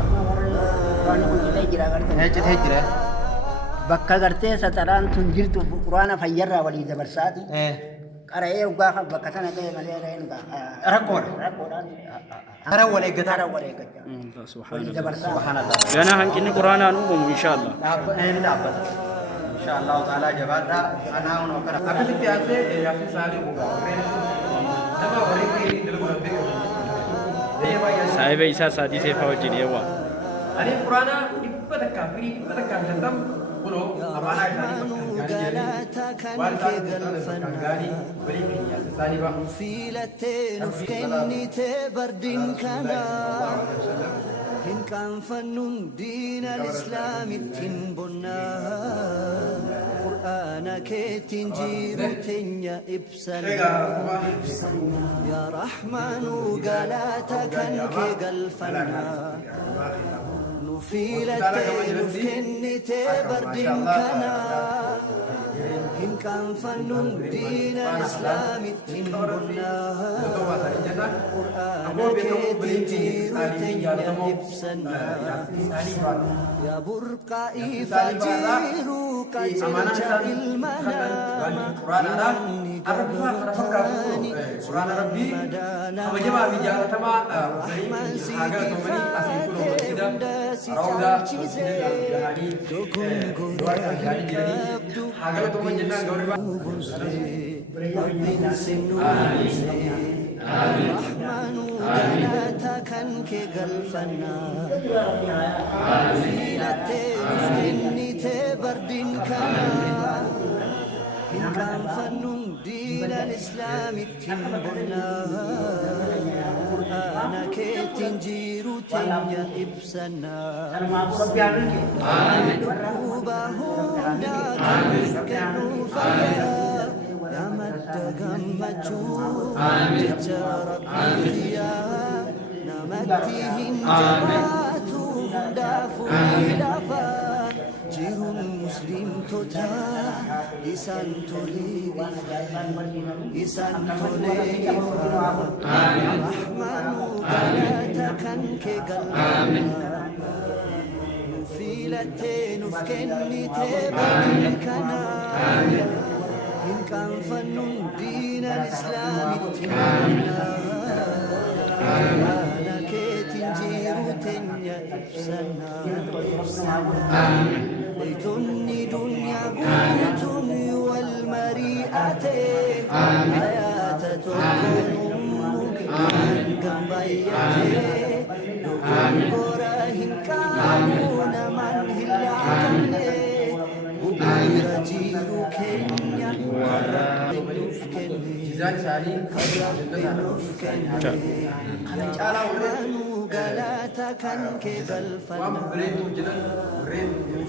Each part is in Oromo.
amma warri waan hojjetee jira gartee. Hojjetee jira. Bakka gartee saxaraan tun jirtu quraana fayyarraa walii dabarsaati. Qara'ee ugaa bakka sana ta'e malee reen rakkoodhaan hara wal eeggataa. Subhanallah. Gana hanqinni quraanaa nuufamu inshaallah. Dhaabbata. Inshaallah ta'ala jabaadhaa anaa hunoo kana. Akkasitti yaasee yaasii saalii ugaa nama warri dalguu Saahiba isaa Saadii Seefaa wajjin eewwaa. Ani quraana dhibba takkaa fi dhibba takkaa fi shantam kunoo amaanaa isaanii bakka gaarii waan isaan gaarii walii keenya isaanii ba'a. Filattee nuuf kennitee bardiin kana hin qaanfannuun diina islaamittiin bonnaa qur'aana keetiin jiru teenya ibsana yaa rahmaanu galata kan kee galfanna nufilattee nuuf kennitee bardiin kana hin qaanfannuun diina islaamittiin bonnaa qur'aana keetiin jiru teenya ibsana yaa burqaa'ii fajiru qajeelcha ilma namaa inni gabaani madaala rahmaan siiti faatee hunda si caalchisee dogongora hin qabdu Rabbiin sinuusee Rahmaanu galata kan kee galfanna filattee nuuf kennitee bardiin kana hin qaanfannuun diinal islaamittiin bonnaa qur'aana keetiin jiru teenya ibsanna dhukkuba hundaa kan nuuf kennu fayyaa yaa madda gammachuu jecha rabbiyaa namatti hin jabaatu hundaafuu hidhafa jiruun muslimtoota isaan tolee ifa rahmaanu galata kan kee galfanna nufilattee nuuf kennitee bardiin kana hin qaanfannuun diinal islaamittiin qur'aana keetiin jiru teenya ibsanna beeytonni dunyaa guutuun wal mari'atee hayaata tokkoon hangam baay'atee dogongora hin qabu namaan hin laaqamne bu'uura jiru keenya Rabbiin nuuf kenne Rabbiin nuuf kenne rahmaanu galata kan kee galfanna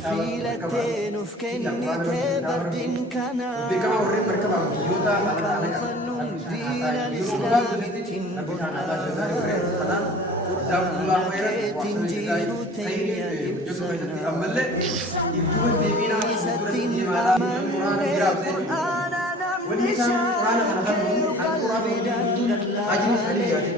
filattee nuuf kennitee bardiin kana hin qaanfannuun diinal islaamittiin bonnaa qur'aana keetiin jiru teenya ibsana isattiin amanne qur'aana namni shaakee qalbiidhaan gallaane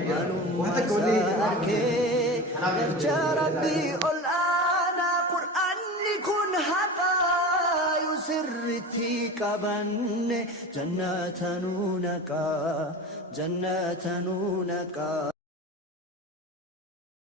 manummasaa arkee galcha rabbii ol aanaa qur'aanni kun haqaa yoo sirritti qabanne jannata nuu naqaa